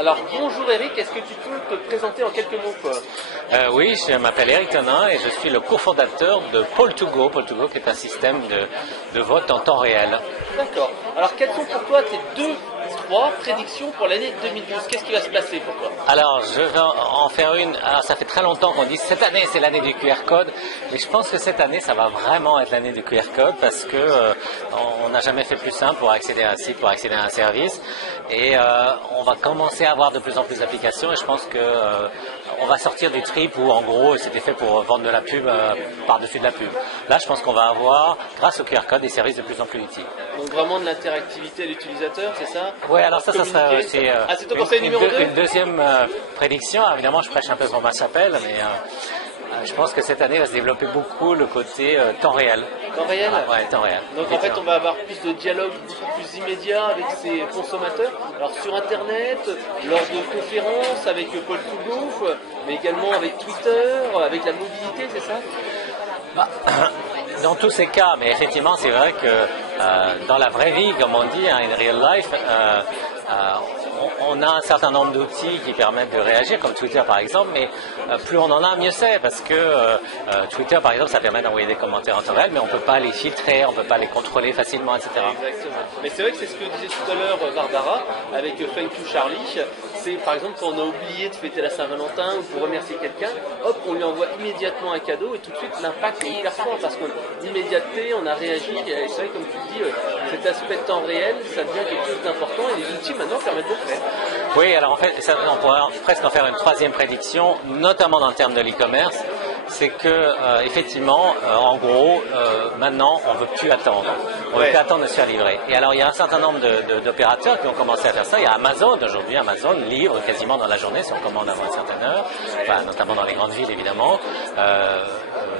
Alors bonjour Eric, est-ce que tu peux te présenter en quelques mots quoi? Oui, je m'appelle Eric Tonin et je suis le cofondateur de Poll2Go. Poll2Go qui est un système de vote en temps réel. D'accord. Alors quelles sont pour toi tes trois prédictions pour l'année 2012? Qu'est-ce qui va se passer pour toi? Alors, je vais en faire une. Alors, ça fait très longtemps qu'on dit cette année c'est l'année du QR code, mais je pense que cette année ça va vraiment être l'année du QR code parce que on n'a jamais fait plus simple pour accéder à un site, pour accéder à un service, et on va commencer à avoir de plus en plus d'applications. Et je pense que on va sortir du trip où en gros c'était fait pour vendre de la pub par-dessus de la pub. Là, je pense qu'on va avoir, grâce au QR code, des services de plus en plus utiles. Donc vraiment de l'interactivité à l'utilisateur, c'est ça? Oui, alors ça serait aussi c'est ton conseil numéro 2? une deuxième prédiction. Alors, évidemment, je prêche un peu pour ma chapelle, mais je pense que cette année va se développer beaucoup le côté temps réel. Temps réel? Ouais, temps réel. Donc en fait, on va avoir plus de dialogue, beaucoup plus immédiat avec ses consommateurs. Alors sur Internet, lors de conférences, avec Poll2Go, mais également avec Twitter, avec la mobilité, c'est ça? Dans tous ces cas, mais effectivement, c'est vrai que dans la vraie vie, comme on dit, in real life, on a un certain nombre d'outils qui permettent de réagir, comme Twitter par exemple, mais plus on en a, mieux c'est, parce que Twitter par exemple, ça permet d'envoyer des commentaires en temps réel, mais on ne peut pas les filtrer, on ne peut pas les contrôler facilement, etc. Exactement. Mais c'est vrai que c'est ce que disait tout à l'heure Barbara avec Thank You Charlie. C'est par exemple quand on a oublié de fêter la Saint-Valentin ou pour remercier quelqu'un, hop, on lui envoie immédiatement un cadeau et tout de suite l'impact est hyper fort parce qu'on l'immédiateté, on a réagi. Et c'est vrai, comme tu dis, cet aspect de temps réel, ça devient quelque chose d'important et les outils maintenant permettent de le faire. Oui, alors en fait, on pourrait presque en faire une troisième prédiction, notamment dans le terme de l'e-commerce. C'est que effectivement, en gros, maintenant, on ne veut plus attendre. On ne veut plus attendre de se faire livrer. Et alors, il y a un certain nombre d'opérateurs qui ont commencé à faire ça. Il y a Amazon aujourd'hui. Amazon livre quasiment dans la journée si on commande avant une certaine heure, enfin, notamment dans les grandes villes, évidemment.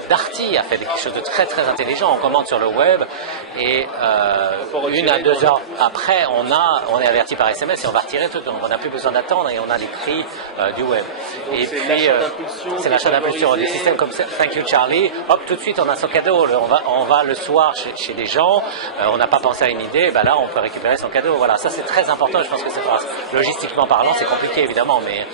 Darty a fait quelque chose de très très intelligent. On commande sur le web et 1 à 2 heures après, on est averti par SMS et on va retirer tout. On n'a plus besoin d'attendre et on a les prix du web. Donc et puis, c'est l'achat d'impulsion. Des systèmes comme Thank You Charlie, hop, tout de suite on a son cadeau. On va le soir chez des gens, on n'a pas pensé à une idée, ben là on peut récupérer son cadeau. Voilà, ça c'est très important. Je pense que c'est logistiquement parlant, c'est compliqué évidemment, mais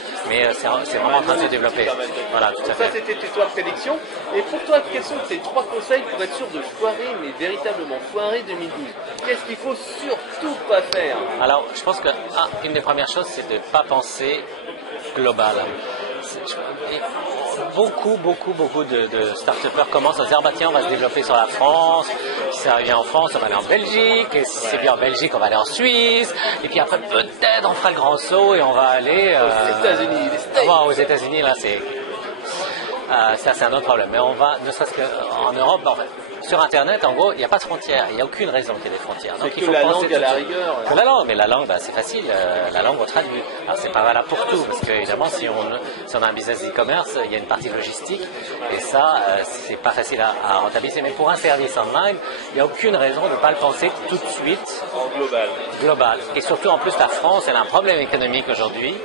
c'est vraiment en train de se développer. Voilà, tout à fait. Ça c'était tes trois prédictions. Et pour toi, quels sont tes trois conseils pour être sûr de foirer, mais véritablement foirer 2012? Qu'est-ce qu'il faut surtout pas faire? Alors, je pense que une des premières choses, c'est de ne pas penser global. Beaucoup de start-upers commencent à se dire bah tiens, on va se développer sur la France, si ça vient en France, on va aller en Belgique, et si c'est bien en Belgique, on va aller en Suisse, et puis après peut-être on fera le grand saut et on va aller aux États-Unis. Aux États-Unis, là ça c'est un autre problème. Mais on va, ne serait-ce qu'en Europe, en fait, sur Internet, en gros, il n'y a pas de frontières. Il n'y a aucune raison qu'il y ait des frontières. Donc il faut la langue à la rigueur. La langue, mais la langue, c'est facile. La langue, on traduit. Alors c'est pas valable pour tout, parce que évidemment, si on a un business e-commerce, il y a une partie logistique, et ça, c'est pas facile à rentabiliser. Mais pour un service online, il n'y a aucune raison de ne pas le penser tout de suite. En Global. Et surtout, en plus, la France, elle a un problème économique aujourd'hui.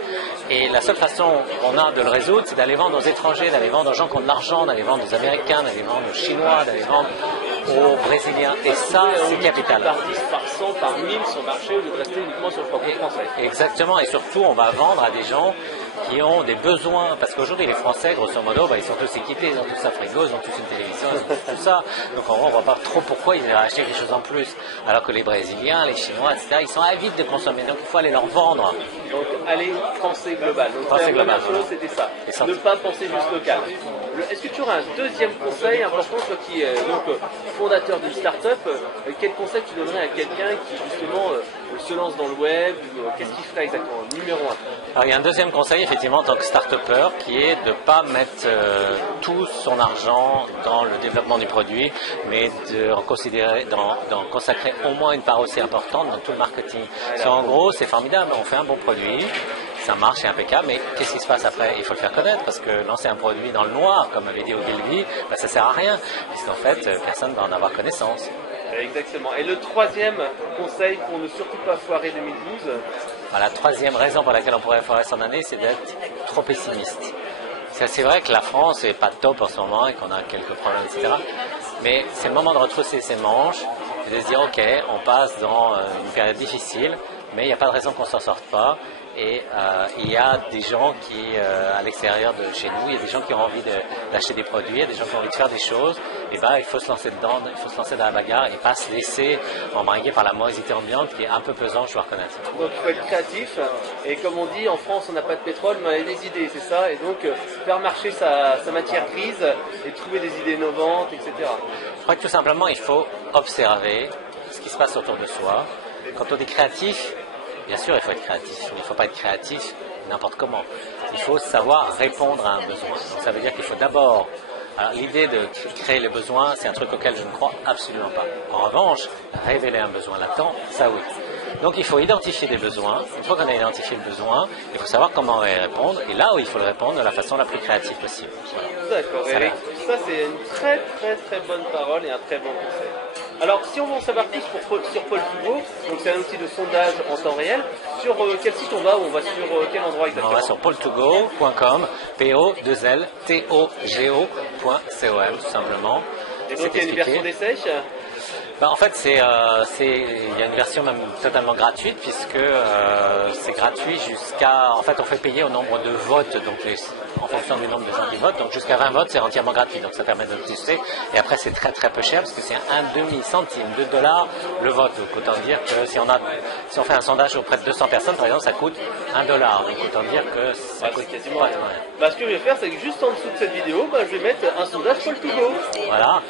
Et la seule façon qu'on a de le résoudre, c'est d'aller vendre aux étrangers, d'aller vendre aux gens qui ont de l'argent, d'aller vendre aux Américains, d'aller vendre aux Chinois, d'aller vendre aux Brésiliens. Et ça, c'est capital. Par 10, par 100, par 1000 son marché au lieu de rester uniquement sur le franco-français. Exactement. Et surtout, on va vendre à des gens qui ont des besoins. Parce qu'aujourd'hui, les Français, grosso modo, ils sont tous équipés, ils ont tous un frigo, ils ont tous une télévision, ils ont tout ça. Donc en gros, on ne voit pas trop pourquoi ils iraient acheter quelque chose en plus. Alors que les Brésiliens, les Chinois, etc., ils sont avides de consommer. Donc il faut aller leur vendre. Donc allez penser global. Donc la première chose, c'était ça. Ne pas penser juste local. Est-ce que tu auras un deuxième conseil important, toi qui es donc fondateur d'une start-up, quel conseil tu donnerais à quelqu'un qui justement se lance dans le web? Qu'est-ce qu'il ferait exactement? Numéro 1. Alors, il y a un deuxième conseil, effectivement, en tant que start-upper, qui est de ne pas mettre tout son argent dans le développement du produit, mais d'en consacrer au moins une part aussi importante dans tout le marketing. En gros, c'est formidable, on fait un bon produit, ça marche, c'est impeccable, mais qu'est-ce qui se passe après? Il faut le faire connaître, parce que lancer un produit dans le noir, comme avait dit Ogilvy, ça ne sert à rien, puisqu'en fait, personne ne va en avoir connaissance. Exactement. Et le troisième conseil pour ne surtout pas foirer 2012? La troisième raison pour laquelle on pourrait foirer son année, c'est d'être trop pessimiste. C'est vrai que la France n'est pas top en ce moment et qu'on a quelques problèmes, etc. Mais c'est le moment de retrousser ses manches et de se dire, ok, on passe dans une période difficile, mais il n'y a pas de raison qu'on ne s'en sorte pas. Et il y a des gens qui, à l'extérieur de chez nous, il y a des gens qui ont envie d'acheter des produits, il y a des gens qui ont envie de faire des choses. Et ben, il faut se lancer dedans, il faut se lancer dans la bagarre et pas se laisser embringuer par la morosité ambiante qui est un peu pesante, je dois reconnaître. Donc il faut être créatif. Et comme on dit, en France, on n'a pas de pétrole, mais on a des idées, c'est ça. Et donc faire marcher sa matière grise et trouver des idées innovantes, etc. Je crois que tout simplement, il faut observer ce qui se passe autour de soi. Quand on est créatif, bien sûr, il faut être créatif, mais il ne faut pas être créatif n'importe comment. Il faut savoir répondre à un besoin. Donc, ça veut dire qu'il faut d'abord... Alors, l'idée de créer le besoin, c'est un truc auquel je ne crois absolument pas. En revanche, révéler un besoin latent, ça oui. Donc, il faut identifier des besoins. Une fois qu'on a identifié le besoin, il faut savoir comment on va y répondre. Et là où il faut le répondre de la façon la plus créative possible. Voilà. D'accord, Eric. Ça, c'est une très, très, très bonne parole et un très bon conseil. Alors, si on veut en savoir plus sur Poll2Go, donc c'est un outil de sondage en temps réel, sur quel site on va ou on va sur quel endroit exactement? On va sur poll2go.com, polltogo.com, tout simplement. Et donc, il y a une version d'essai? En fait, il y a une version même totalement gratuite puisque c'est gratuit jusqu'à... En fait, on fait payer au nombre de votes, donc en fonction du nombre de gens qui votent. Donc jusqu'à 20 votes, c'est entièrement gratuit. Donc ça permet de tester. Et après, c'est très très peu cher parce que c'est un demi-centime, $2 le vote. Donc autant dire que si on fait un sondage auprès de 200 personnes, par exemple, ça coûte $1. Donc autant dire que ça coûte quasiment rien. Ce que je vais faire, c'est que juste en dessous de cette vidéo, je vais mettre un sondage Poll2Go. Voilà.